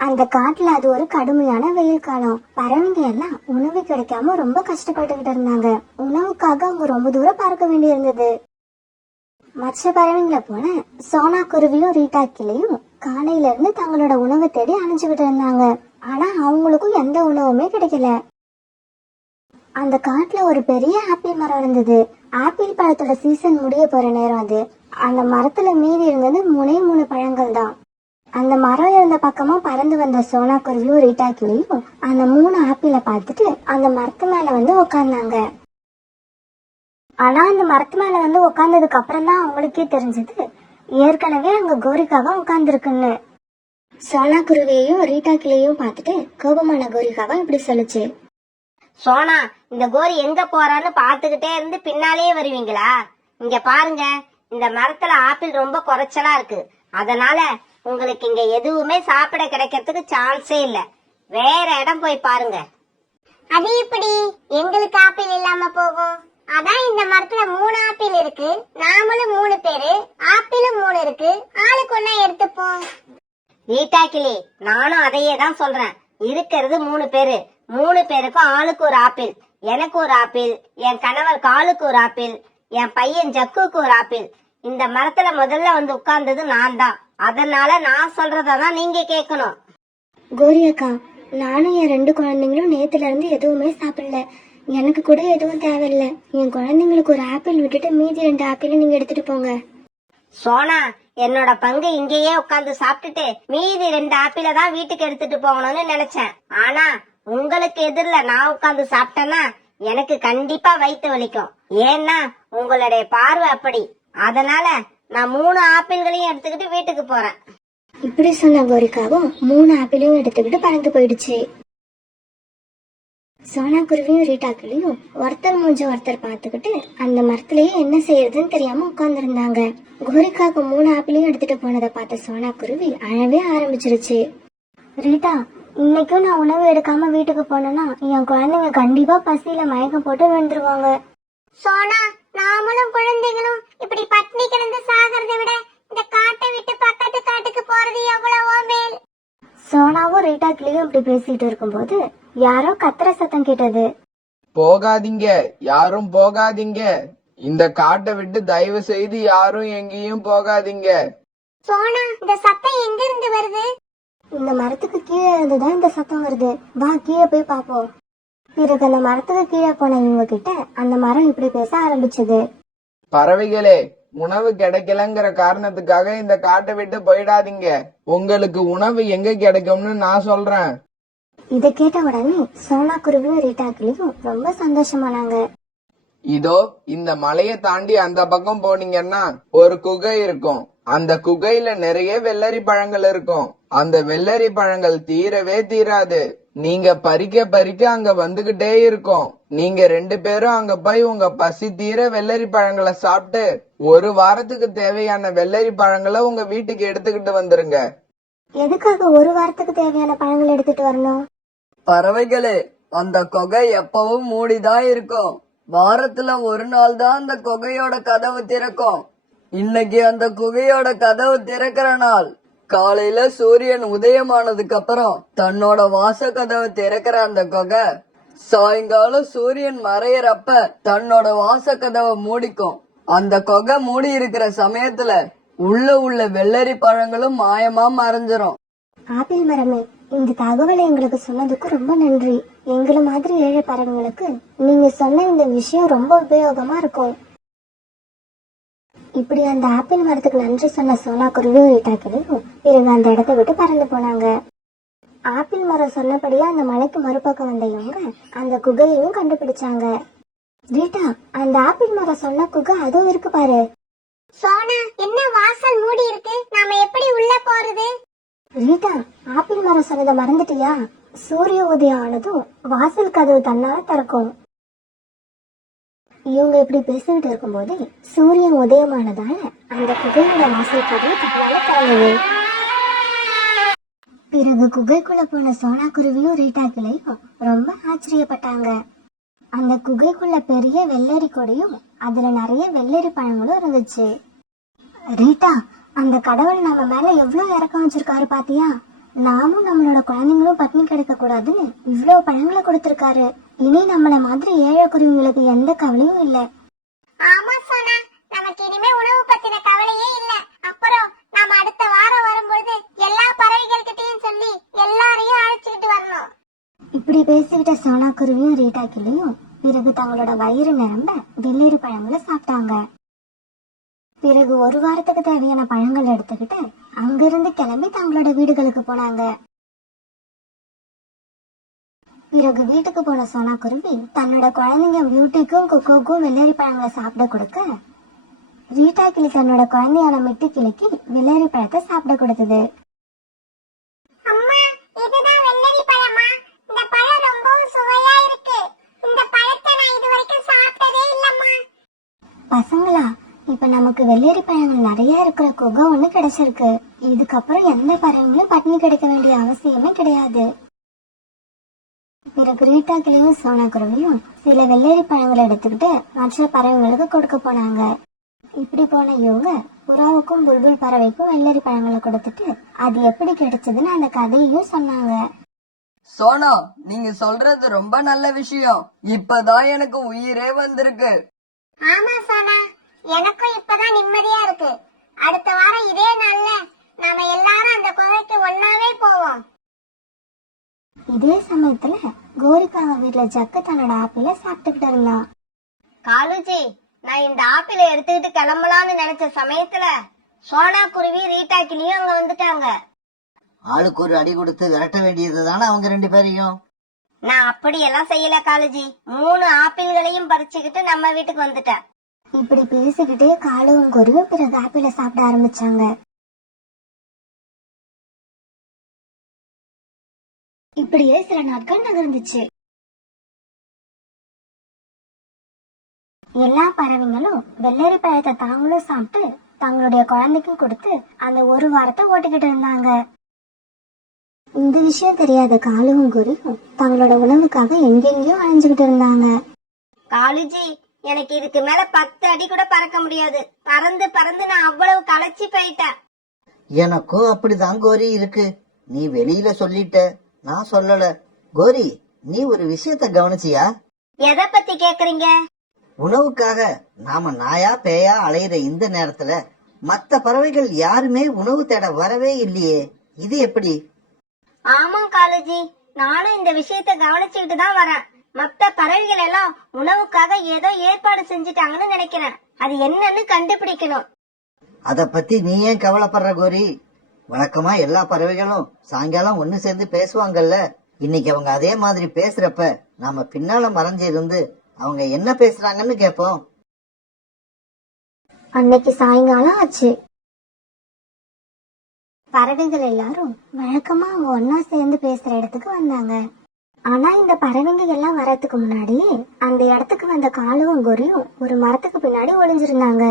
அந்த காட்டுல அது ஒரு கடுமையான வெயில் காலம். பறவைங்க எல்லாம் உணவு கிடைக்காம ரொம்ப கஷ்டப்பட்டுக்கிட்டு இருந்தாங்க. உணவுக்காக அவங்க ரொம்ப தூரம் பறக்க வேண்டி இருந்தது. மற்ற பறவைங்களை போல சோனா குருவியும் ரீட்டா கிளியும் காலையில இருந்து தங்களோட உணவை தேடி அணைஞ்சுக்கிட்டு இருந்தாங்க. ஆனா அவங்களுக்கும் எந்த உணவுமே கிடைக்கல. அந்த காட்டுல ஒரு பெரிய ஆப்பிள் மரம் இருந்தது. ஆப்பிள் பழத்தோட சீசன் முடிய போற நேரம் அது. அந்த மரத்துல மீதி இருந்தது 3 பழங்கள் தான். அந்த மரம் இருந்த பக்கமா பறந்து வந்த சோனா குருவியும் ரீட்டா கிளியும் அந்த 3 ஆப்பிளை பார்த்துட்டு அந்த மரத்து மேல வந்து உக்காந்தாங்க. ஆனா அந்த மரத்து மேல வந்து உக்காந்ததுக்கு அப்புறம் தான் அவங்களுக்கே தெரிஞ்சது ஏற்கனவே அங்க கோரிக்காவா உட்கார்ந்துருக்குன்னு. சோனா குருவியையும் ரீட்டா கிளியையும் பார்த்துட்டு கோபமான கோரிக்காவா இப்படி சொல்லுச்சு. சோனா, இந்த கோரி எங்க போறான்னு பாத்துக்கிட்டே இருந்து பின்னாலேயே வருவீங்களா? இங்க பாருங்க, இந்த மரத்துல ஆப்பிள் ரொம்ப குறைச்சலா இருக்கு. அதனால உங்களுக்கு இங்க எதுவுமே சாப்பிட கிடைக்கிறதுக்கு சான்ஸே இல்ல. வேற இடம் போய் பாருங்க. அது எப்படி எங்களுக்கு ஆப்பிள் இல்லாம போகும்? அதான் இந்த மரத்துல 3 ஆப்பிள் இருக்கு. நாமளும் 3 பேரு, ஆப்பிளும் 3 இருக்கு. ஆளுக்கு ஒண்ணா எடுத்துப்போம். ரீட்டா கிளி, நானும் அதையே தான் சொல்றேன். இருக்கிறது 3 பேரு. 3 பேருக்கும் ஆளுக்கு ஒரு ஆப்பிள். எனக்கு ஒரு ஆப்பிள், என் கணவர் காலுக்கு ஒரு ஆப்பிள், என் பையன் ஜக்குக்கு ஒரு ஆப்பிள். இந்த மரத்துல முதல்ல வந்து உட்கார்ந்தது நான் தான். அதனால நான் சொல்றதான் நீங்க கேட்கணும். கோரி அக்கா, நானும் என் 2 குழந்தைங்களும் நேத்துல இருந்து எதுவுமே சாப்பிடல. எனக்கு கூட எதுவும் தேவையில்ல. என் குழந்தைங்களுக்கு ஒரு ஆப்பிள் விட்டுட்டு மீதி 2 ஆப்பிள் நீங்க எடுத்துட்டு போங்க. சோனா, என்னோட பங்கு இங்கேயே உட்கார்ந்து சாப்பிட்டுட்டு மீதி 2 ஆப்பிள தான் வீட்டுக்கு எடுத்துட்டு போகணும்னு நினைச்சேன். ஆனா உங்களுக்கு எதிரில நான் உட்கார்ந்து சாப்பிட்டேன்னா எனக்கு கண்டிப்பா வயிற்று வலிக்கும். ஏன்னா உங்களுடைய பார்வை அப்படி. அதனால நான் 3 ஆப்பிள்களையும் எடுத்துக்கிட்டு வீட்டுக்கு போறேன். இப்படி சொன்ன கோரிக்காவும் 3 ஆப்பிளையும் எடுத்துக்கிட்டு பறந்து போயிடுச்சு. சோனா குருவியும் ரீட்டா கிளியும் ஒருத்தர் மூஞ்ச ஒருத்தர் பார்த்துக்கிட்டு அந்த மரத்திலேயே என்ன செய்யறதுன்னு தெரியாம உட்கார்ந்துருந்தாங்க. கோரிக்காவுக்கு 3 ஆப்பிளையும் எடுத்துட்டு போனதை பார்த்த சோனா குருவி அழவே ஆரம்பிச்சிருச்சு. ரீட்டா, இன்னைக்கும் நான் உணவு எடுக்காம வீட்டுக்கு போனேன்னா என் குழந்தைங்க கண்டிப்பா பசியில மயக்கம் போட்டு விழுந்துருவாங்க. சோனா, நாமளும் குழந்தைகளும் இப்படி பட்னி கிடந்து சாகிறதை விட இந்த காட்டை விட்டு பக்கத்து காட்டுக்கு போறது எவ்வளவோ மேல். சோனாவும் ரீட்டா கிளியும் இப்படி பேசிட்டு இருக்கும்போது யாரோ கத்துற சத்தம் கேட்டது. போகாதீங்க, யாரும் போகாதீங்க. இந்த காட்டை விட்டு தயவு செய்து யாரும் எங்கேயும் போகாதீங்க. சோனா, இந்த சத்தம் எங்க இருந்து வருது? இந்த மரத்துக்கு கீழே இருந்துதான் இந்த சத்தம் வருது. வா கீழே போய் பாப்போம். பிறகு அந்த மரத்துக்கு கீழே போன இவங்க கிட்ட அந்த மரம் இப்படி பேச ஆரம்பிச்சது. பறவைகளே, உணவு கிடைக்கலங்கிற காரணத்துக்காக இந்த காட்டை விட்டு போயிடாதீங்க. உங்களுக்கு உணவு எங்க கிடைக்கும்னு நான் சொல்றேன். இதை கேட்ட உடனே சோனா குருவியும் ரீட்டா கிளியும் ரொம்ப சந்தோஷமானாங்க. இதோ இந்த மலையை தாண்டி அந்த பக்கம் போனீங்கன்னா ஒரு குகை இருக்கும். அந்த குகையில நிறைய வெள்ளரி பழங்கள் இருக்கும். அந்த வெள்ளரி பழங்கள் தீரவே தீராது. நீங்க பறிக்க பறிக்க அங்க வந்துகிட்டே இருக்கும். நீங்க 2 பேரும் அங்க போய் உங்க பசி தீர வெள்ளரி பழங்களை சாப்பிட்டு 1 வாரத்துக்கு தேவையான வெள்ளரி பழங்களை உங்க வீட்டுக்கு எடுத்துக்கிட்டு வந்துருங்க. எதுக்காக 1 வாரத்துக்கு தேவையான பழங்கள் எடுத்துட்டு வரணும்? பறவைகளே, அந்த குகை எப்பவும் மூடிதான் இருக்கும். வாரத்துல 1 நாள் தான் அந்த குகையோட கதவு திறக்கும். இன்னைக்கு அந்த குகையோட கதவு திறக்கிற நாள். காலையில சூரியன் உதயமானதுக்கு அப்புறம் தன்னோட வாச கதவை திறக்கிற அந்த குகை சாயங்காலம் சூரியன் மறையறப்ப தன்னோட வாச கதவை மூடிக்கும். அந்த குகை மூடி இருக்கிற சமயத்துல உள்ள வெள்ளரி பழங்களும் மாயமா மறைஞ்சிரும். ஆப்பிள் மரமே, இந்த தகவலை எங்களுக்கு சொன்னதுக்கு ரொம்ப நன்றி. எங்களை மாதிரி ஏழை பறவைங்களுக்கு நீங்க சொன்ன இந்த விஷயம் ரொம்ப உபயோகமா இருக்கும். இப்படி அந்த ஆப்பிள் மரத்துக்கு நன்றி சொன்ன சோனா குருவியும் ரீட்டா கிளியும் பிறகு அந்த இடத்தை விட்டு பறந்து போனாங்க. ஆப்பிள் மரம் சொன்னபடியா அந்த மலைக்கு மறுபக்கம் வந்த இவங்க அந்த குகையையும் கண்டுபிடிச்சாங்க. ரீட்டா, அந்த ஆப்பிள் மரம் சொன்ன குகை அதுவும் இருக்கு பாரு. சோனா, என்ன வாசல் மூடி இருக்கு? நாம எப்படி உள்ள போறது? ரீட்டா, ஆப்பிள் மரம் சொன்னதை மறந்துட்டியா? சூரிய உதயம் ஆனதும் வாசல் கதவு தன்னால திறக்கும். இவங்க இப்படி பேசிக்கிட்டு இருக்கும்போது சூரியன் உதயமானதால அந்த குகையோட வாசல் கதவு தன்னால திறந்தது. பிறகு குகைக்குள்ள போன சோனா குருவியும் ரீட்டா கிளையும் ரொம்ப ஆச்சரியப்பட்டாங்க. அந்த குகைக்குள்ள பெரிய வெள்ளரி கொடியும் அதுல நிறைய வெள்ளரி பழங்களும் இருந்துச்சு. ரீட்டா, அந்த கடவுள் நம்ம மேல எவ்வளவு இறக்கம் வச்சிருக்காரு பாத்தியா? நாமும் நம்மளோட குழந்தைங்களும் பட்டினி கிடக்க கூடாதுன்னு இவ்வளவு பழங்களை கொடுத்திருக்காரு. இனி நம்மள மாதிரி ஏழை குருவிங்களுக்கு எந்த கவலையும் இல்ல. ஆமா சோனா, நமக்கு இனிமே உணவு பத்தின கவலையே இல்ல. அப்புறம் நாம அடுத்த வாரம் வரும்போது எல்லா பறவைகள் கிட்டயும் சொல்லி எல்லாரையும் அழைச்சுக்கிட்டு வரணும். இப்படி பேசிக்கிட்ட சோனா குருவியும் ரீட்டா கிளியும் பிறகு தங்களோட வயிறு நிரம்ப வெள்ளரி பழங்களை சாப்பிட்டாங்க. பிறகு ஒரு வாரத்துக்கு தேவையான பழங்கள் எடுத்துக்கிட்டு அங்கிருந்து கிளம்பி தங்களோட வீடுகளுக்கு போனாங்க. பிறகு வீட்டுக்கு போன சோனா குருவி தன்னோட குழந்தைங்க பியூட்டிக்கும் குக்கோக்கும் வெள்ளரி பழங்களை சாப்பிட கொடுக்க, ரீட்டா கிளி தன்னோட குழந்தையான மிட்டு கிளிக்கு வெள்ளரி பழத்தை சாப்பிட கொடுத்தது. அம்மா, இதுதான் வெள்ளரி பழமா? இந்த பழம் ரொம்பவும் சுவையா இருக்கு. இந்த பழத்தை நான் இதுவரைக்கும் சாப்பிட்டதே இல்லம்மா. பசங்களா, இப்ப நமக்கு வெள்ளரி பழங்கள் நிறைய இருக்கிற குகை ஒண்ணு கிடைச்சிருக்கு. இதுக்கப்புறம் எந்த பறவைகளும் பட்டினி கிடைக்க வேண்டிய அவசியமே கிடையாது. பிறகு ரீட்டா கிளியும் சோனா குருவியும் சில வெள்ளரி பழங்களை எடுத்துக்கிட்டு மற்ற பறவைகளுக்கு கொடுக்க போனாங்க. இப்படி போன இவங்க புறாவுக்கும் புல்புல் பறவைக்கும் வெள்ளரி பழங்களை கொடுத்துட்டு அது எப்படி கிடைச்சதுன்னு அந்த கதையையும் சொன்னாங்க. சோனா, நீங்க சொல்றது ரொம்ப நல்ல விஷயம். இப்பதான் எனக்கு உயிரே வந்திருக்கு. ஆமா சோனா, எனக்கும் இப்பதான் நிம்மதியா இருக்கு. அடுத்த வாரம் இதே நாள்ல நாம எல்லாரும் அந்த குகைக்கு ஒன்னாவே போவோம். இதே சமயத்துல கோரிக்காவ வீட்டுல ஜக்கு தன்னோட ஆப்பிள சாப்பிட்டுக்கிட்டு இருந்தான். காலுஜி, நான் இந்த ஆப்பிளை எடுத்துக்கிட்டு கிளம்பலான்னு நினைச்ச சமயத்துல சோனா குருவி ரீட்டா கிளியும் அங்க வந்துட்டாங்க. ஆளுக்கு ஒரு அடி கொடுத்து விரட்ட வேண்டியது தானே அவங்க 2 பேரையும். நான் அப்படியெல்லாம் செய்யல காலுஜி. 3 ஆப்பிள்களையும் பறிச்சுக்கிட்டு நம்ம வீட்டுக்கு வந்துட்டேன். இப்படி பேசிக்கிட்டே காலுவும் குருவியும் பிறகு ஆப்பிள சாப்பிட ஆரம்பிச்சாங்க. இப்படியே சில நாட்கள் நகர்ந்துச்சு. எல்லா பறவைங்களும் வெள்ளரி பழத்தை தாங்களும் சாப்பிட்டு தங்களுடைய குழந்தைக்கும் கொடுத்து அந்த ஒரு வாரத்தை ஓட்டிக்கிட்டு இருந்தாங்க. இந்த விஷயம் தெரியாத காலுவும் குருவியும் தங்களோட உணவுக்காக எங்கெங்கயோ அலைஞ்சுகிட்டு இருந்தாங்க. காலுஜி, எனக்கு இதுக்கு மேல 10 அடி கூட பறக்க முடியாது. பறந்து பறந்து நான் அவ்வளவு களைச்சி போயிட்டேன். எனக்கும் அப்படிதான் கோரி இருக்கு. நீ வெளியில சொல்லிட்ட, நான் சொல்லல. கோரி, நீ ஒரு விஷயத்த கவனிச்சியா? எதை பத்தி கேக்குறீங்க? உணவுக்காக நாம நாயா பேயா அலையிற இந்த நேரத்துல மத்த பறவைகள் யாருமே உணவு தேட வரவே இல்லையே. இது எப்படி? ஆமா காலுஜி, நானும் இந்த விஷயத்த கவனிச்சுக்கிட்டு தான் வரேன். மத்த பறவைகள் எல்லாம் உணவுக்காக ஏதோ ஏற்பாடு செஞ்சுட்டாங்கன்னு நினைக்கிறேன். அது என்னன்னு கண்டுபிடிக்கணும். அத பத்தி நீ ஏன் கவலைப்படுற கோரி? வழக்கமா எல்லா பறவைகளும் சாயங்காலம் ஒண்ணு சேர்ந்து பேசுவாங்கல்ல. இன்னைக்கு அவங்க அதே மாதிரி பேசுறப்ப நாம பின்னால மறைஞ்சு இருந்து அவங்க என்ன பேசுறாங்கன்னு கேட்போம். அன்னைக்கு சாயங்காலம் ஆச்சு. பறவைகள் எல்லாரும் வழக்கமா அவங்க ஒன்னா சேர்ந்து பேசுற இடத்துக்கு வந்தாங்க. ஆனா இந்த பறவைங்க எல்லாம் வரதுக்கு முன்னாடியே அந்த இடத்துக்கு வந்த காலுவும் கோரியும் ஒரு மரத்துக்கு பின்னாடி ஒளிஞ்சிருந்தாங்க.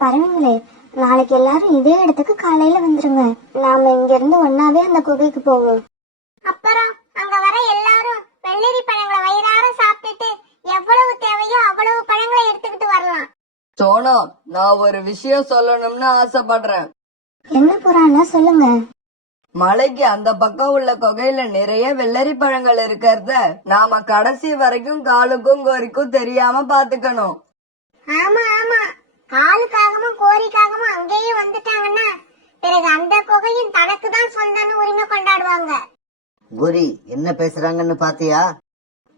பறவைங்களே, நாளைக்கு எல்லாரும் இதே இடத்துக்கு காலையில வந்துருங்க. நாம இங்க இருந்து ஒன்னாவே அந்த குகைக்கு போவோம். அப்புறம் அங்க வர எல்லாரும் வெள்ளரி பழங்களை வயிறார சாப்பிட்டுட்டு எவ்வளவு தேவையோ அவ்வளவு பழங்களை எடுத்துக்கிட்டு வரலாம். சோனா, நான் ஒரு விஷயம் சொல்லணும்னு ஆசைப்படுறேன். என்ன புறான்னா சொல்லுங்க. மலைக்கு அந்த பக்கம் உள்ள குகையில நிறைய வெள்ளரி பழங்கள் இருக்கிறத நாம கடைசி வரைக்கும் காலுக்கும் கோரிக்கும் தெரியாம பாத்துக்கணும். ஆமா ஆமா, காலுக்காகவும் கோரிக்காகவும் அங்கேயே வந்துட்டாங்கன்னா பிறகு அந்த குகையும் தனக்கு தான் சொந்தம்னு உரிமை கொண்டாடுவாங்க. கோரி, என்ன பேசுறாங்கன்னு பாத்தியா?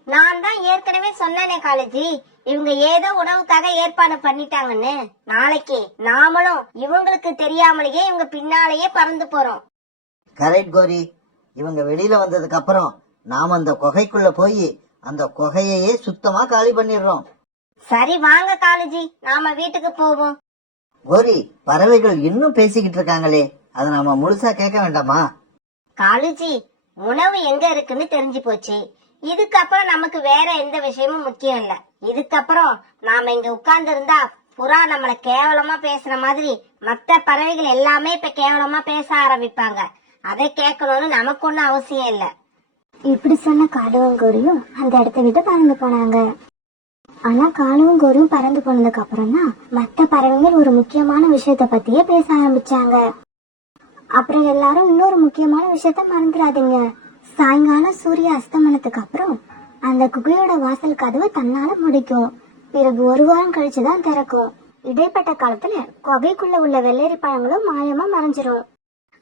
நான் தான் ஏற்கனவே சொன்னேனே காலேஜி, இவங்க ஏதோ உணவுக்காக ஏற்பாடு பண்ணிட்டாங்கன்னு. நாளைக்கு நாமளும் இவங்களுக்கு தெரியாமலேயே இவங்க பின்னாலேயே பறந்து போறோம். கரெக்ட் கோரி. இவங்க வெளியில வந்ததுக்கு அப்புறம் நாம அந்த குகைக்குள்ள போய் அந்த குகையையே சுத்தமா காலி பண்ணிடுறோம். சரி வாங்க காலேஜி, நாம வீட்டுக்கு போவோம். கோரி, பறவைகள் இன்னும் பேசிக்கிட்டு இருக்காங்களே, அதை நாம முழுசா கேட்க வேண்டாமா? காலேஜி, உணவு எங்க இருக்குன்னு தெரிஞ்சு போச்சு. இதுக்கப்புறம் நமக்கு வேற எந்த விஷயமும் முக்கியம் இல்ல. இதுக்கப்புறம் நாம இங்க உட்கார்ந்து இருந்தா புறா நம்மள கேவலமா பேசுற மாதிரி மத்த பறவைகள் எல்லாமே இப்ப கேவலமா பேச ஆரம்பிப்பாங்க. அதை கேட்கணும்னு நமக்கு ஒன்னும் அவசியம் இல்ல. இப்படி சொன்ன காலுவும் கோரியும் அந்த இடத்த விட்டு பறந்து போனாங்க. ஆனா காலுவும் கோரியும் பறந்து போனதுக்கு அப்புறம் தான் மத்த பறவைகள் ஒரு முக்கியமான விஷயத்த பத்தியே பேச ஆரம்பிச்சாங்க. அப்புறம் எல்லாரும் இன்னொரு முக்கியமான விஷயத்த மறந்துடாதீங்க. சாயங்காலம் சூரிய அஸ்தமனத்துக்கு அப்புறம் அந்த குகையோட வாசல் கதவு தன்னால முடிக்கும். பிறகு ஒரு வாரம் கழிச்சுதான் திறக்கும். இடைப்பட்ட காலத்துல குகைக்குள்ள உள்ள வெள்ளரி பழங்களும் மாயமா மறைஞ்சிரும்.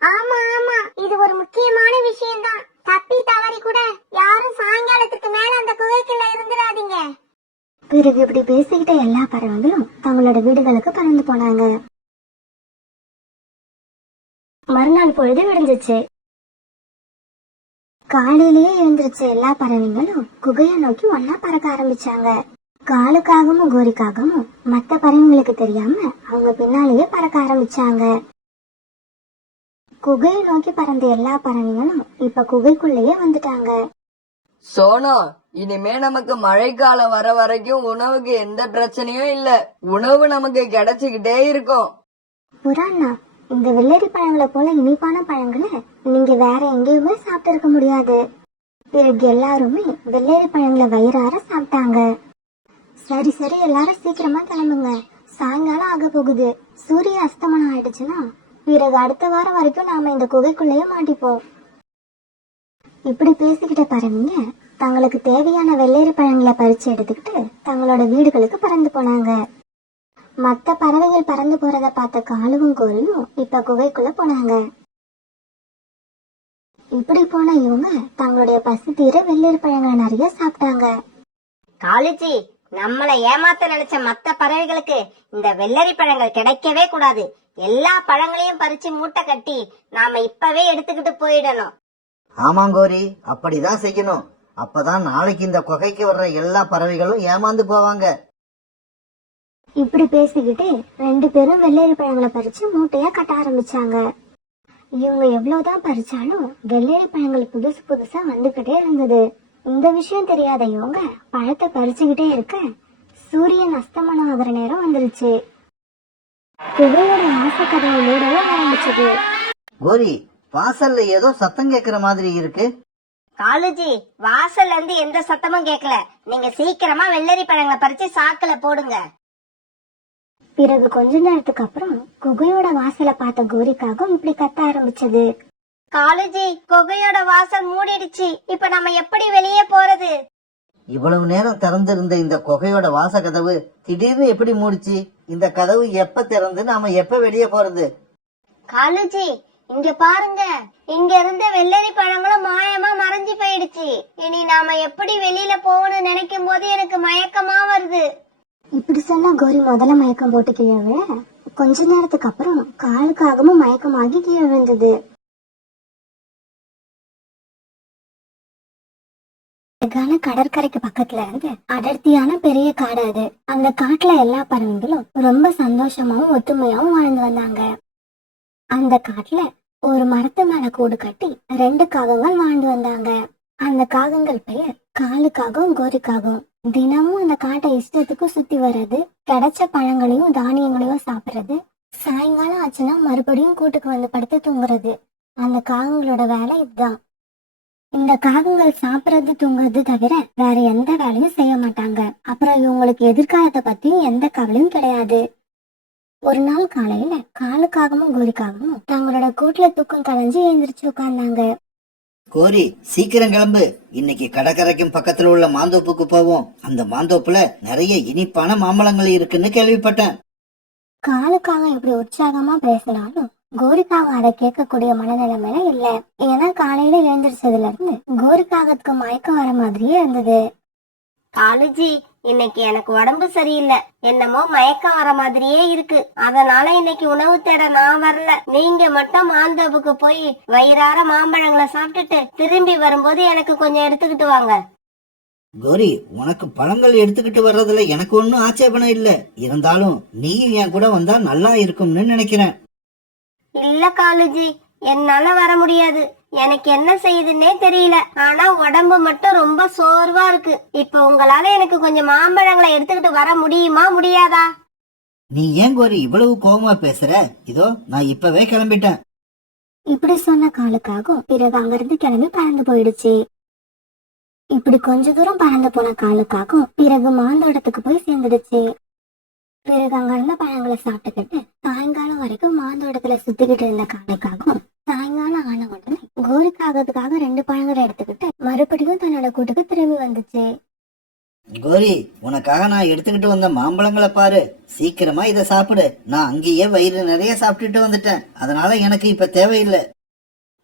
ஆமா ஆமா, இது ஒரு முக்கியமான விஷயம்தான். தப்பி தவறி கூட யாரும் சாயங்காலத்துக்கு மேல அந்த குகைக்குள்ள இருந்துடாதீங்க. பிறகு இப்படி பேசிக்கிட்ட எல்லா பறவைகளும் தங்களோட வீடுகளுக்கு பறந்து போனாங்க. மறுநாள் பொழுது விடிஞ்சிச்சு. காலையிலேயே எழுந்திருச்ச எல்லா பறவைங்களும் குகையை நோக்கி ஒன்னா பறக்க ஆரம்பிச்சாங்க. காலுக்காகவும் கோரிக்காகவும் மத்த பறவைங்களுக்கு தெரியாம அவங்க பின்னாலேயே பறக்க ஆரம்பிச்சாங்க. குகையை நோக்கி பறந்த எல்லா பறவைகளும் இப்ப குகைக்குள்ளேயே வந்துட்டாங்க. சோனா, இனிமே நமக்கு மழைக்காலம் வர வரைக்கும் உணவுக்கு எந்த பிரச்சனையும் இல்ல. உணவு நமக்கு கிடைச்சுக்கிட்டே இருக்கும். புறாண்ணா, இந்த வெள்ளரி பழங்களை போல இனிப்பான பழங்களை நீங்க வேற எங்கேயுமே சாப்பிட்டு இருக்க முடியாது. பிறகு எல்லாருமே வெள்ளரி பழங்களை வயிறார சாப்பிட்டாங்க. சரி சரி, எல்லாரும் சீக்கிரமா கிளம்புங்க. சாயங்காலம் ஆக போகுது. சூரிய அஸ்தமனம் ஆயிடுச்சுன்னா பிறகு அடுத்த வாரம் வரைக்கும் நாம இந்த குகைக்குள்ளேயே மாட்டிப்போம். இப்படி பேசிக்கிட்ட பறவைங்க தங்களுக்கு தேவையான வெள்ளரி பழங்களை பறிச்சு எடுத்துக்கிட்டு தங்களோட வீடுகளுக்கு பறந்து போனாங்க. மத்த பறவைகள் பறந்து போறத பார்த்த காலுவும் கோரியும் இப்ப குகைக்குள்ள போனாங்க. இப்படி போன இவங்க தங்களுடைய பசி தீர வெள்ளரி பழங்களை நிறைய சாப்பிட்டாங்க. காலுஜி, நம்மள ஏமாத்த நினைச்ச மத்த பறவைகளுக்கு இந்த வெள்ளரி பழங்கள் கிடைக்கவே கூடாது. எல்லா பழங்களையும் பறிச்சு மூட்டை கட்டி நாம இப்பவே எடுத்துக்கிட்டு போயிடணும். ஆமாங்கோரி, அப்படிதான் செய்யணும். அப்பதான் நாளைக்கு இந்த குகைக்கு வர்ற எல்லா பறவைகளும் ஏமாந்து போவாங்க. இப்படி பேசிக்கிட்டு 2 பேரும் வெள்ளரி பழங்களை பறிச்சு மூட்டையா கட்ட ஆரம்பிச்சாங்க. இவங்க எவ்வளவுதான் பறிச்சாலும் வெள்ளரி பழங்கள் புதுசு புதுசா வந்துகிட்டே இருந்தது. இந்த விஷயம் தெரியாத இவங்க பழத்தை பறிச்சுக்கிட்டே இருக்க சூரியன் அஸ்தமனம் ஆகிற நேரம் வந்துருச்சு. குகையோட வாசக்கதவு மூடவும் ஆரம்பிச்சது. கோரி, வாசல்ல ஏதோ சத்தம் கேக்குற மாதிரி இருக்கு. காலுஜி, வாசல்ல இருந்து எந்த சத்தமும் கேட்கல. நீங்க சீக்கிரமா வெள்ளரி பழங்களை பறிச்சு சாக்குல போடுங்க. பிறகு கொஞ்ச நேரத்துக்கு அப்புறம் குகையோட வாசலை பார்த்த கோரிக்காகவும் இப்படி கத்த ஆரம்பிச்சது. காலுஜி, குகையோட வாசல் மூடிடுச்சு. இப்ப நம்ம எப்படி வெளியே போறது? இவ்வளவு நேரம் திறந்திருந்த இந்த குகையோட வாச கதவு திடீர்னு எப்படி மூடிச்சு? இந்த கதவு எப்ப திறந்து நாம எப்ப வெளியே போறது? காலுஜி, இங்க பாருங்க. இங்க இருந்த வெள்ளரி பழங்களும் மாயமா மறைஞ்சு போயிடுச்சு. இனி நாம எப்படி வெளியில போகணும்னு நினைக்கும் போது எனக்கு மயக்கமா வருது. இப்படி சொன்னா கோரி முதல்ல மயக்கம் போட்டு கீழே விழ கொஞ்ச நேரத்துக்கு அப்புறம் காலுக்காகவும் மயக்கமாகி கீழே விழுந்தது. அழகான கடற்கரைக்கு பக்கத்துல இருந்து அடர்த்தியான பெரிய காடு அது. அந்த காட்டுல எல்லா பறவைகளும் ரொம்ப சந்தோஷமாவும் ஒத்துமையாவும் வாழ்ந்து வந்தாங்க. அந்த காட்டுல ஒரு மரத்து மேல கூடு கட்டி 2 காகங்கள் வாழ்ந்து வந்தாங்க. அந்த காகங்கள் பெயர் காலுக்காகவும் கோரிக்காகவும். தினமும் அந்த காட்டை இஷ்டத்துக்கு சுத்தி வர்றது, கிடைச்ச பழங்களையும் தானியங்களையும் சாப்பிடுறது, சாயங்காலம் ஆச்சுன்னா மறுபடியும் கூட்டுக்கு வந்து படுத்து தூங்குறது. அந்த காகங்களோட வேலை இதுதான். இந்த காகங்கள் சாப்பிடுறது தூங்குறது தவிர வேற எந்த வேலையும் செய்ய மாட்டாங்க. அப்புறம் இவங்களுக்கு எதிர்காலத்தை பத்தியும் எந்த கவலையும் கிடையாது. ஒரு நாள் காலையில காலுக்காகவும் கோரிக்காகவும் தங்களோட கூட்டுல தூக்கம் கலைஞ்சு எழுந்திரிச்சு உட்கார்ந்தாங்க. கோரி, சீக்கிரம் கிளம்பு. இன்னைக்கு கடற்கரைக்கும் பக்கத்துல உள்ள மாந்தோப்புக்கு போவோம். அந்த மாந்தோப்புல நிறைய இனிப்பான மாம்பழங்கள் இருக்குன்னு கேள்விப்பட்டேன். காலுக்காக இப்படி உற்சாகமா பேசினாலும் கோரிக்காக அதை கேட்கக்கூடிய மனநிலைமையில இல்ல. ஏன்னா காலையில எழுந்திரிச்சதுல இருந்து கோரிக்காகத்துக்கு மயக்கம் வர மாதிரியே இருந்தது. காலுஜி, இன்னைக்கு எனக்கு உடம்பு சரியில்லை. என்னமோ மயக்கம் வர மாதிரியே இருக்கு. அதனால இன்னைக்கு உணவு தேட நான் வரல. நீங்க மட்டும் மாந்தோப்புக்கு போய் வயிறார மாம்பழங்களை சாப்பிட்டுட்டு திரும்பி வரும்போது எனக்கு கொஞ்சம் எடுத்துக்கிட்டு வாங்க. கோரி, உனக்கு பழங்கள் எடுத்துக்கிட்டு வர்றதுல எனக்கு ஒன்னும் ஆட்சேபணம் இல்ல. இருந்தாலும் நீயும் என் கூட வந்தா நல்லா இருக்கும்னு நினைக்கிறேன். இல்ல காலுஜி, என்னால வர முடியாது. எனக்கு என்ன செய்யுதுன்னே தெரியல. ஆனா உடம்பு மட்டும் ரொம்ப சோர்வா இருக்கு. இப்ப உங்களால எனக்கு கொஞ்சம் மாம்பழங்களை எடுத்துக்கிட்டு வர முடியுமா முடியாதா? நீ ஏன் கோரி இவ்வளவு கோபமா பேசுற? இதோ நான் இப்பவே கிளம்பிட்டேன். இப்படி சொன்ன காலுக்காகவும் பிறகு அங்கிருந்து கிளம்பி பறந்து போயிடுச்சு. இப்படி கொஞ்ச தூரம் பறந்து போன காலுக்காகவும் பிறகு மாந்தோட்டத்துக்கு போய் சேர்ந்துடுச்சு. பிறகு அங்க இருந்த பழங்களை சாப்பிட்டுக்கிட்டு சாயங்காலம் வரைக்கும் மாந்தோட்டத்துல சுத்திக்கிட்டு இருந்த காலுக்காகவும் சாயங்காலம் ஆன உடனே கோரிக்காகத்துக்காக 2 பழங்களை எடுத்துக்கிட்டு மறுபடியும் தன்னோட கூட்டுக்கு திரும்பி வந்துச்சு. கோரி, உனக்காக நான் எடுத்துக்கிட்டு வந்த மாம்பழங்களை பாரு. சீக்கிரமா இதை சாப்பிடு. நான் அங்கேயே வயிறு நிறைய சாப்பிட்டுட்டு வந்துட்டேன். அதனால எனக்கு இப்ப தேவையில்லை.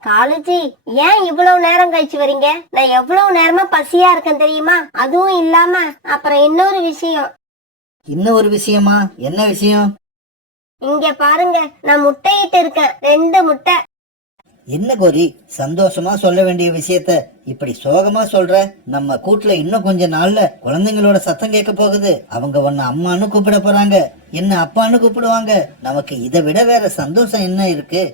காலுஜி, ஏன் இவ்வளவு நேரம் கழிச்சு வரீங்க? நான் எவ்வளவு நேரமா பசியா இருக்கேன் தெரியுமா? அதுவும் இல்லாம அப்புறம் இன்னொரு விஷயம். இன்னும் ஒரு விஷயமா? என்ன விஷயம்? இங்க பாருங்க, நான் முட்டையிட்டு இருக்கேன். 2 முட்டை. என்ன கோரி, சந்தோஷமா சொல்ல வேண்டிய விஷயத்த இப்படி சோகமா சொல்ற? நம்ம கூட்டுல இன்னும் கொஞ்ச நாள்ல குழந்தைங்களோட சத்தம் கேட்க போகுது. அவங்க உன்னை அம்மான்னு கூப்பிட போறாங்க, என்ன அப்பான்னு கூப்பிடுவாங்க. நமக்கு இதை விட வேற சந்தோஷம் என்ன இருக்கு?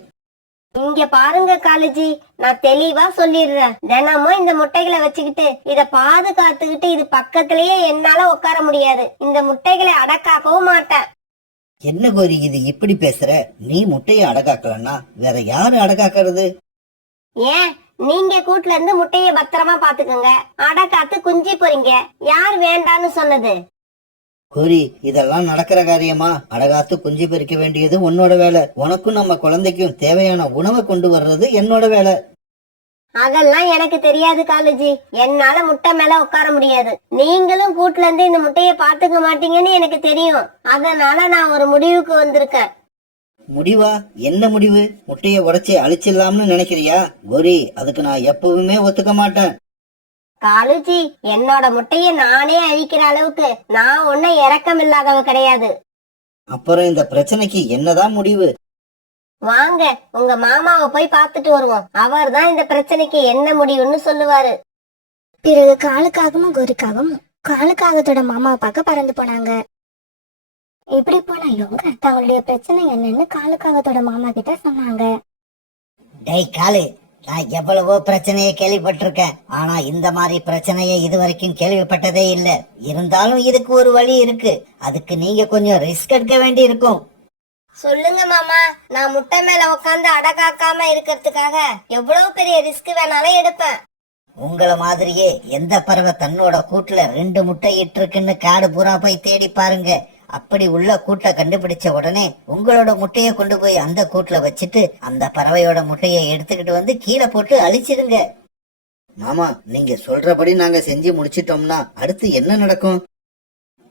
இங்க பாருங்க காலுஜி, நான் தெளிவா சொல்லிடுறேன். தினமும் இந்த முட்டைகளை வச்சுக்கிட்டு இத பாதுகாத்துக்கிட்டு இது பக்கத்திலேயே என்னால உட்கார முடியாது. இந்த முட்டைகளை அடக்காக்கவும் மாட்டேன். என்ன கோரி இது இப்படி பேசுற? நீ முட்டையை அடகாக்கலன்னா வேற யாரு அடகாக்கிறது? ஏன், நீங்க கூட்டுல இருந்து முட்டைய பத்திரமா பாத்துக்கோங்க. அடக்காத்து குஞ்சு போறீங்க. யார் வேண்டான்னு சொன்னது? கோரி, இதெல்லாம் நடக்கிற காரியமா? அடகாத்து குஞ்சு பறிக்க வேண்டியது உன்னோட வேலை. உனக்கும் நம்ம குழந்தைக்கும் தேவையான உணவை கொண்டு வர்றது என்னோட வேலை. அதெல்லாம் எனக்கு தெரியாது காலுஜி. என்னால முட்டை மேல உட்கார முடியாது. நீங்களும் கூட்டுல இருந்து இந்த முட்டைய பாத்துக்க மாட்டீங்கன்னு எனக்கு தெரியும். அதனால நான் ஒரு முடிவுக்கு வந்திருக்கேன். முடிவா? என்ன முடிவு? முட்டையை உடைச்சி அழிச்சிடலாம்னு நினைக்கிறியா? கோரி, அதுக்கு நான் எப்பவுமே ஒத்துக்க மாட்டேன். காலுஜி, என்னோட முட்டைய நானே அழிக்கிற அளவுக்கு நான் ஒன்னும் இரக்கம் இல்லாதவ கிடையாது. அப்புறம் இந்த பிரச்சனைக்கு என்னதான் முடிவு? வாங்க, உங்க மாமாவை போய் பார்த்துட்டு வருவோம். அவர் தான் இந்த பிரச்சனைக்கு என்ன முடிவுன்னு சொல்லுவாரு. பிறகு காலுக்காகவும் கோரிக்காகவும் காலுக்காகத்தோட மாமாவை பார்க்க பறந்து போனாங்க. இப்படி போன இவங்க தங்களுடைய பிரச்சனை என்னன்னு காலுக்காகத்தோட மாமா கிட்ட சொன்னாங்க. டேய் காலு, நான் எவ்வளவோ பிரச்சனையை கேள்விப்பட்டிருக்கேன். ஆனா இந்த மாதிரி பிரச்சனையை இது வரைக்கும் கேள்விப்பட்டதே இல்ல. இருந்தாலும் இதுக்கு ஒரு வழி இருக்கு. அதுக்கு நீங்க கொஞ்சம் ரிஸ்க் எடுக்க வேண்டி இருக்கும். சொல்லுங்க மாமா, நான் முட்டை மேல உட்காந்து அடகாக்காம இருக்கிறதுக்காக எவ்வளவு பெரிய ரிஸ்க் வேணாலும் எடுப்பேன். உங்கள மாதிரியே எந்த பறவை தன்னோட கூட்டுல 2 முட்டை இட்டிருக்குன்னு காடு பூரா போய் தேடி பாருங்க. அப்படி உள்ள கூட்டை கண்டுபிடிச்ச உடனே உங்களோட முட்டைய கொண்டு போய் அந்த கூட்டுல வச்சுட்டு அந்த பறவையோட முட்டையை எடுத்துக்கிட்டு வந்து கீழே போட்டு அழிச்சிடுங்க. மாமா, நீங்க சொல்றபடி நாங்க செஞ்சு முடிச்சிட்டோம்னா அடுத்து என்ன நடக்கும்?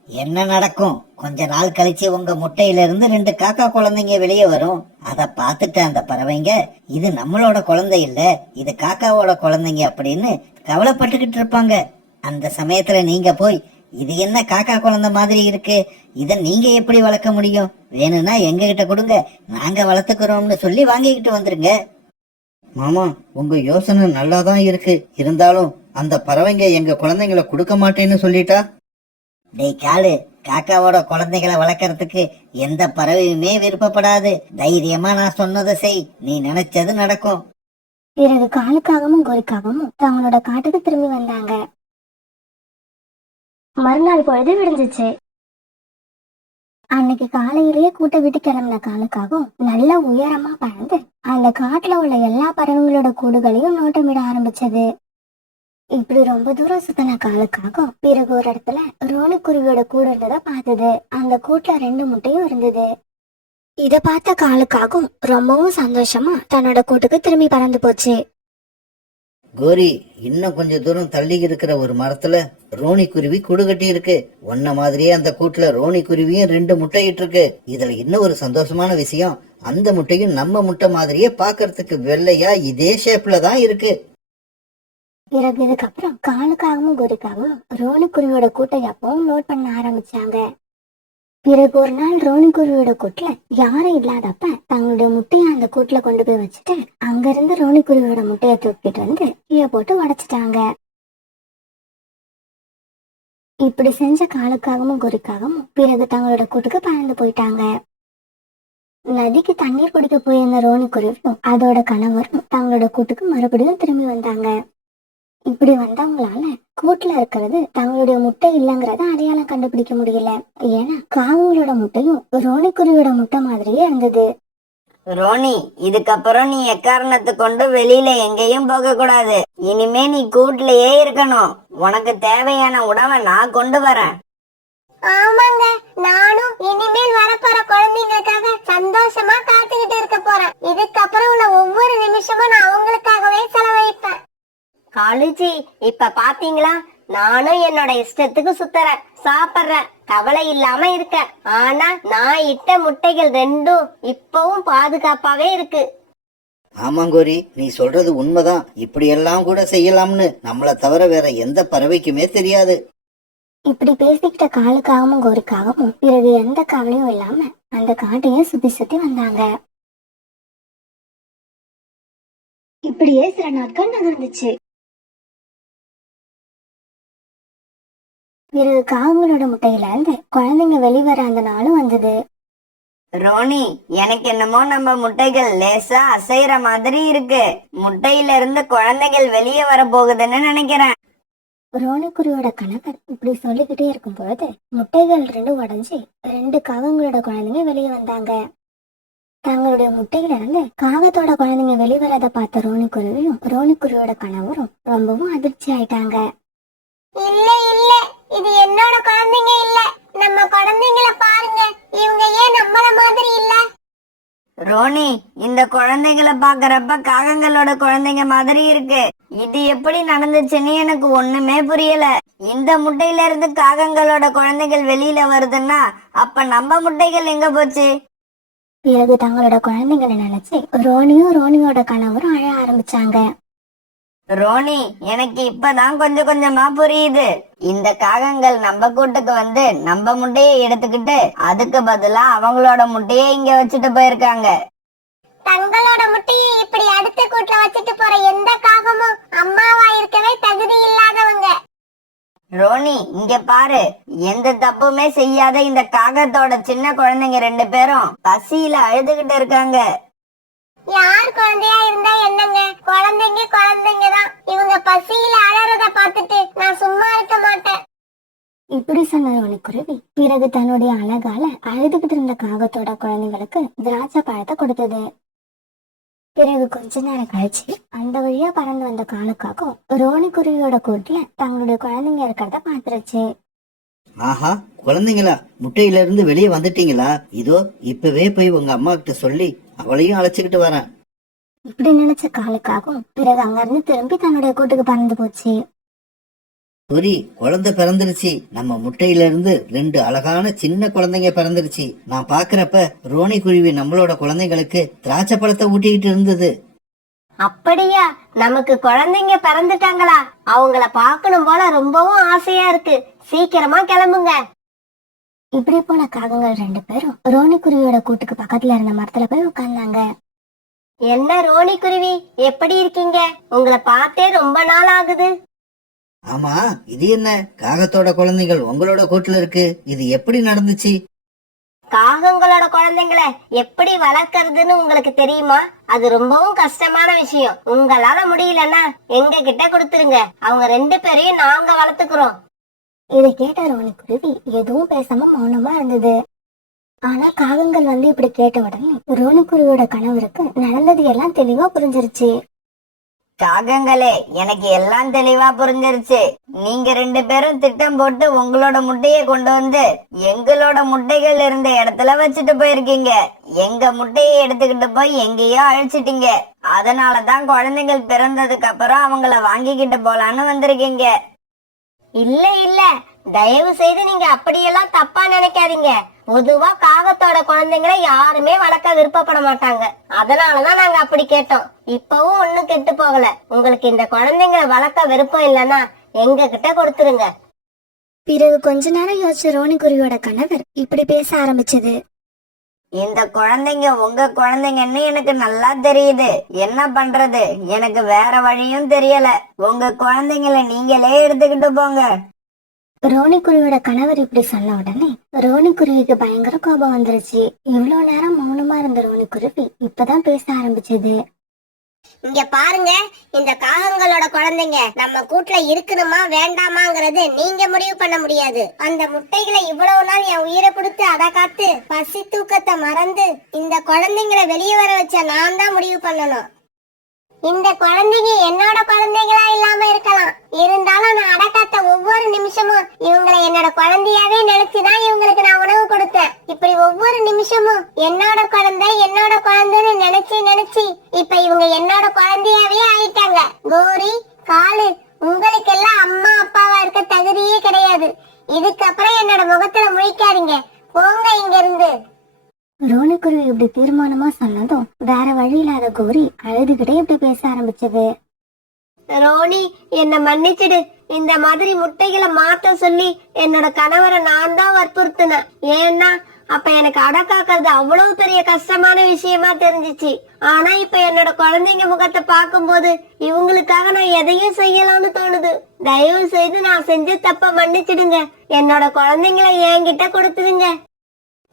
என்ன நடக்கும்? கொஞ்ச நாள் கழிச்சு உங்க முட்டையில இருந்து 2 காக்கா குழந்தைங்க வெளியே வரும். அத பாத்துட்டு அந்த பறவைங்க இது நம்மளோட குழந்தை இல்ல, இது காக்காவோட குழந்தைங்க அப்படின்னு கவலைப்பட்டுக்கிட்டு இருப்பாங்க. அந்த சமயத்துல நீங்க போய் இது என்ன காக்கா குழந்தை மாதிரி இருக்கு, இத நீங்க எப்படி வளர்க்க முடியும்? வேணும்னா எங்க கிட்ட கொடுங்க, நாங்க வளர்த்துக்கிறோம்னு சொல்லி வாங்கிக்கிட்டு வந்துருங்க. மாமா, உங்க யோசனை நல்லாதான் இருக்கு. இருந்தாலும் அந்த பறவைங்க எங்க குழந்தைங்களை கொடுக்க மாட்டேன்னு சொல்லிட்டா? டேய் காலு, காக்காவோட குழந்தைகளை வளர்க்கறதுக்கு எந்த பறவையுமே விருப்பப்படாது. தைரியமா நான் சொன்னதை செய், நீ நினைச்சது நடக்கும். பிறகு காலுக்காகவும் கோரிக்காகவும் தங்களோட காட்டுக்கு திரும்பி வந்தாங்க. மறுநாள் பொழுது விடிஞ்சிச்சு. அன்னைக்கு காலையிலேயே கூட்ட விட்டு கிளம்பின காலுக்காகவும் நல்ல உயரமா பறந்து அந்த காட்டுல உள்ள எல்லா பறவைங்களோட கூடுகளையும் நோட்டமிட ஆரம்பிச்சது. இப்படி ரொம்ப தூரம் சுத்தின காலுக்காகவும் பிறகு ஒரு இடத்துல ரோனிக்குருவியோட கூடு இருந்ததை பார்த்தது. அந்த கூட்டுல 2 முட்டையும் இருந்தது. இத பார்த்த காலுக்காகவும் ரொம்பவும் சந்தோஷமா தன்னோட கூட்டுக்கு திரும்பி பறந்து போச்சு. கோரி, இன்னும் கொஞ்சம் தூரம் தள்ளி இருக்கிற ஒரு மரத்துல ரோனி குருவி கூடு கட்டி இருக்கு. ஒன்ன மாதிரியே அந்த கூட்டுல ரோனி குருவியும் 2 முட்டை இருக்கு. இதுல இன்னும் ஒரு சந்தோஷமான விஷயம், அந்த முட்டையும் நம்ம முட்டை மாதிரியே பாக்குறதுக்கு வெள்ளையா இதே ஷேப்ல தான் இருக்கு. பிறகு இதுக்கப்புறம் காலுக்காகவும் கோரிக்காகவும் ரோனிக்குருவியோட கூட்டை எப்பவும் நோட் பண்ண ஆரம்பிச்சாங்க. பிறகு ஒரு நாள் ரோனிக்குருவியோட கூட்டுல யாரும் இல்லாதப்ப தங்களுடைய முட்டைய அந்த கூட்டுல கொண்டு போய் வச்சுட்டு அங்கிருந்து ரோனிக்குருவியோட முட்டைய தூக்கிட்டு வந்து கீழே போட்டு உடைச்சிட்டாங்க. இப்படி செஞ்ச காலுக்காகவும் கோரிக்காகவும் பிறகு தங்களோட கூட்டுக்கு பறந்து போயிட்டாங்க. நதிக்கு தண்ணீர் குடிக்க போயிருந்த ரோனிக்குருவியும் அதோட கணவரும் தங்களோட கூட்டுக்கு மறுபடியும் திரும்பி வந்தாங்க. இப்படி வந்தவங்களால கூட்டுல இருக்கிறது தங்களுடைய முட்டை இல்லைங்கிறத அடையாளம் கண்டுபிடிக்க முடியல. ஏன்னா காவங்களோட முட்டையும் ரோனிக்குருவியோட முட்டை மாதிரியே இருந்தது. ரோனி, இதுக்கப்புறம் நீ எக்காரணத்தை கொண்டு வெளியில எங்கேயும் போக கூடாது. இனிமே நீ கூட்டுலயே இருக்கணும். உனக்கு தேவையான உணவை நான் கொண்டு வரேன். ஆமாங்க, நானும் இனிமேல் வரப்போற குழந்தைங்களுக்காக சந்தோஷமா காத்துக்கிட்டு இருக்க போறேன். இதுக்கப்புறம் உள்ள ஒவ்வொரு நிமிஷம் ஆச்சி, இப்ப பாத்தீங்களா, நானும் என்னோட இஷ்டத்துக்கு சுத்துறேன், சாப்பிடுறேன், கவலை இல்லாம இருக்கேன். ஆனா நான் இட்ட முட்டைகள் ரெண்டும் இப்பவும் பாதுகாப்பாவே இருக்கு. ஆமாங்கோரி, நீ சொல்றது உண்மைதான். இப்படி எல்லாம் கூட செய்யலாம்னு நம்மள தவிர வேற எந்த பறவைக்குமே தெரியாது. இப்படி பேசிக்கிட்ட காலுக்காகவும் கோரிக்காகவும் பிறகு எந்த கவலையும் இல்லாம அந்த காட்டையே சுத்தி சுத்தி வந்தாங்க. இப்படியே சில நாட்கள் நகர்ந்துச்சு. பிறகு காகங்களோட முட்டையில இருந்து குழந்தைங்க வெளிவர அந்த நாளும் வந்தது. ரோனி, எனக்கு என்னமோ நம்ம முட்டைகள் லேசா அசைற மாதிரி இருக்கு. முட்டையில இருந்து குழந்தைகள் வெளியே வர போகுதுன்னு நினைக்கிறேன். ரோனிக்குருவியோட கணவர் இப்படி சொல்லிக்கிட்டே இருக்கும் பொழுது முட்டைகள் ரெண்டும் உடைஞ்சு 2 காகங்களோட குழந்தைங்க வெளியே வந்தாங்க. தங்களுடைய முட்டையில இருந்து காகத்தோட குழந்தைங்க வெளிவரத பார்த்த ரோனிக்குருவியும் ரோனிக்குருவியோட கணவரும் ரொம்பவும் அதிர்ச்சி ஆயிட்டாங்க. இல்ல இல்ல, இது என்னோட குழந்தைங்க இல்ல. நம்ம குழந்தைங்கள பாருங்க, இவங்க ஏன் நம்மள மாதிரி இல்ல? ரோனி, இந்த குழந்தைகளை பாக்குறப்ப காகங்களோட குழந்தைங்க மாதிரி இருக்கு. இது எப்படி நடந்துச்சுன்னு எனக்கு ஒண்ணுமே புரியல. இந்த முட்டையில இருந்து காகங்களோட குழந்தைகள் வெளியில வருதுன்னா அப்ப நம்ம முட்டைகள் எங்க போச்சு? பிறகு தங்களோட குழந்தைங்களை நினைச்சு ரோனியும் ரோனியோட கணவரும் அழ ஆரம்பிச்சாங்க. ரோனி, எனக்கு இப்பதான் கொஞ்சம் கொஞ்சமா புரியுது. இந்த காகங்கள் நம்ம கூட்டுக்கு வந்து நம்ம முட்டையை எடுத்துக்கிட்டு அதுக்கு பதிலா அவங்களோட முட்டையை இங்க வச்சுட்டு போயிருக்காங்க. தங்களோட முட்டையை இப்படி அடுத்த கூட்டுல வச்சுட்டு போற எந்த காகமும் அம்மாவா இருக்கவே தகுதி இல்லாதவங்க. ரோனி, இங்க பாரு, எந்த தப்புமே செய்யாத இந்த காகத்தோட சின்ன குழந்தைங்க 2 பேரும் பசியில அழுதுகிட்டு இருக்காங்க. யார் குழந்தையா இருந்தா என்னங்க, குழந்தைங்க குழந்தைங்க தான். இவங்க பசியில அழறத பார்த்துட்டு நான் சும்மா இருக்க மாட்டேன். இப்படி சொன்ன ரோனிக்குருவி பிறகு தன்னுடைய அழகால அழுதுகிட்டு இருந்த காகத்தோட குழந்தைங்களுக்கு திராட்சை பழத்தை கொடுத்தது. பிறகு கொஞ்ச நேரம் கழிச்சு அந்த வழியா பறந்து வந்த காலுக்காகவும் ரோனிக்குருவியோட கூட்டுல தங்களுடைய குழந்தைங்க இருக்கிறத பாத்துருச்சு. ஆஹா, குழந்தைங்களா, முட்டையில இருந்து வெளியே வந்துட்டீங்களா? இதோ இப்பவே போய் உங்க அம்மா கிட்ட சொல்லி அவளையும் அழைச்சுக்கிட்டு வரேன். இப்படி நினைச்ச காலுக்காகவும் பிறகு அங்கிருந்து திரும்பி தன்னுடைய கூட்டுக்கு பறந்து போச்சு. சரி, குழந்தை பிறந்துருச்சு. நம்ம முட்டையில இருந்து 2 அழகான சின்ன குழந்தைங்க பிறந்துருச்சு. நான் பாக்குறப்ப ரோனி குருவி நம்மளோட குழந்தைங்களுக்கு திராட்சை பழத்தை ஊட்டிக்கிட்டு இருந்தது. அப்படியா? நமக்கு குழந்தைங்க பிறந்துட்டாங்களா? அவங்கள பார்க்கணும் போல ரொம்பவும் ஆசையா இருக்கு. சீக்கிரமா கிளம்புங்க. இப்படி போன காகங்கள் 2 பேரும் ரோனிக்குருவியோட கூட்டுக்கு பக்கத்துல இருந்த மரத்துல போய் உட்கார்ந்தாங்க. என்ன ரோனிக்குருவி, எப்படி இருக்கீங்க? உங்களை பார்த்தே ரொம்ப நாள் ஆகுது. ஆமா, இது என்ன? காகத்தோட குழந்தைகள் உங்களோட கூட்டுல இருக்கு. இது எப்படி நடந்துச்சு? காகங்களோட குழந்தைங்களை எப்படி வளர்க்கறதுன்னு உங்களுக்கு தெரியுமா? அது ரொம்பவும் கஷ்டமான விஷயம். உங்களால முடியலன்னா எங்க கிட்ட கொடுத்துருங்க. அவங்க 2 பேரையும் நாங்க வளர்த்துக்கிறோம். இதை கேட்ட ரோனிக்குருவி எதுவும் பேசாம மௌனமா இருந்தது. ஆனா காகங்கள் வந்து இப்படி கேட்ட உடனே ரோனிக்குருவியோட கணவருக்கு நடந்தது எல்லாம் தெளிவா புரிஞ்சிருச்சு. காகங்களே, எனக்கு எல்லாம் தெளிவா புரிஞ்சிருச்சு. நீங்க 2 பேரும் திட்டம் போட்டு உங்களோட முட்டையை கொண்டு வந்து எங்களோட முட்டைகள் இருந்த இடத்துல வச்சுட்டு போயிருக்கீங்க. எங்க முட்டையை எடுத்துக்கிட்டு போய் எங்கேயோ அழிச்சிட்டீங்க. அதனாலதான் குழந்தைகள் பிறந்ததுக்கு அப்புறம் அவங்கள வாங்கிக்கிட்டு போலான்னு வந்திருக்கீங்க. இல்ல இல்ல, தயவு செய்து நீங்க அப்படியெல்லாம் தப்பா நினைக்காதீங்க. பொதுவா காகத்தோட குழந்தைங்களை யாருமே வளர்க்க விருப்பப்பட மாட்டாங்க. அதனாலதான் நாங்க அப்படி கேட்டோம். இப்பவும் ஒண்ணும் கெட்டு போகல. உங்களுக்கு இந்த குழந்தைங்களை வளர்க்க விருப்பம் இல்லைன்னா எங்க கிட்ட கொடுத்துருங்க. பிறகு கொஞ்ச நேரம் யோசிச்ச ரோனிக்குருவியோட கணவர் இப்படி பேச ஆரம்பிச்சது. இந்த குழந்தைங்க உங்க குழந்தைங்கன்னு எனக்கு நல்லா தெரியுது. என்ன பண்றது, எனக்கு வேற வழியும் தெரியல. உங்க குழந்தைங்களை நீங்களே எடுத்துக்கிட்டு போங்க. ரோனிக்குருவியோட கணவர் இப்படி சொன்ன உடனே ரோனிக்குருவிக்கு பயங்கர கோபம் வந்துருச்சு. இவ்வளவு நேரம் மௌனமா இருந்த ரோனிக்குருவி இப்பதான் பேச ஆரம்பிச்சது. இங்க பாருங்க, இந்த காகங்களோட குழந்தைங்க நம்ம கூட்டுல இருக்கணுமா வேண்டாமாங்கிறது நீங்க முடிவு பண்ண முடியாது. அந்த முட்டைகளை இவ்வளவு நாள் என் உயிரை கொடுத்து அடை காத்து பசி தூக்கத்தை மறந்து இந்த குழந்தைங்களை வெளியே வர வச்ச நான் தான் முடிவு பண்ணணும். இந்த குழந்தைங்க என்னோட குழந்தைகளா இல்லாம இருக்கலாம், இருந்தாலும் நான் அடக்காத்த ஒவ்வொரு நிமிஷமும் இவங்களை என்னோட குழந்தையாவே நினைச்சுதான் இவங்களுக்கு நான் உணவு கொடுத்தேன். இப்படி ஒவ்வொரு நிமிஷமும் என்னோட குழந்தைன்னு நினைச்சு இப்ப இவங்க என்னோட குழந்தையாவே ஆயிட்டாங்க. கோரி, காலு, உங்களுக்கு எல்லாம் அம்மா அப்பாவா இருக்க தகுதியே கிடையாது. இதுக்கப்புறம் என்னோட முகத்துல முழிக்காதீங்க, போங்க இங்க இருந்து. ரோனிக்குருவி இப்படி தீர்மானமா சொன்னதும் வேற வழி இல்லாத கோரி அழுதுகிட்டே இப்படி பேச ஆரம்பிச்சது. ரோனி, என்ன மன்னிச்சிடு. இந்த மாதிரி முட்டைகளை மாத்த சொல்லி என்னோட கணவரை நான் தான் வற்புறுத்தினேன். ஏன்னா அப்ப எனக்கு அடை காக்கிறது அவ்வளவு பெரிய கஷ்டமான விஷயமா தெரிஞ்சிச்சு. ஆனா இப்ப என்னோட குழந்தைங்க முகத்தை பார்க்கும்போது இவங்களுக்காக நான் எதையும் செய்யலாம்னு தோணுது. தயவு செய்து நான் செஞ்ச தப்ப மன்னிச்சிடுங்க. என்னோட குழந்தைங்களை என்கிட்ட கொடுத்துடுங்க.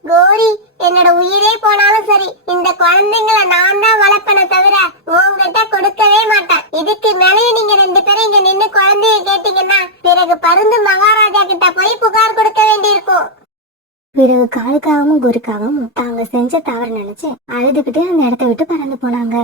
கோரி, என்னோட உயிரே போனாலும் சரி, இந்த குழந்தைங்களை நான் தான் வளர்ப்பேனே தவிர உங்ககிட்ட கொடுக்கவே மாட்டேன். இதுக்கு மேலேயும் நீங்க 2 பேரும் இங்க நின்னு குழந்தைய கேட்டீங்கன்னா பிறகு பருந்து மகாராஜா கிட்ட போய் புகார் கொடுக்க வேண்டியிருக்கும். பிறகு காலுக்காகவும் கோரிக்காகவும் தாங்க செஞ்ச தவறு நினைச்சு அழுதுகிட்டே அந்த இடத்த விட்டு பறந்து போனாங்க.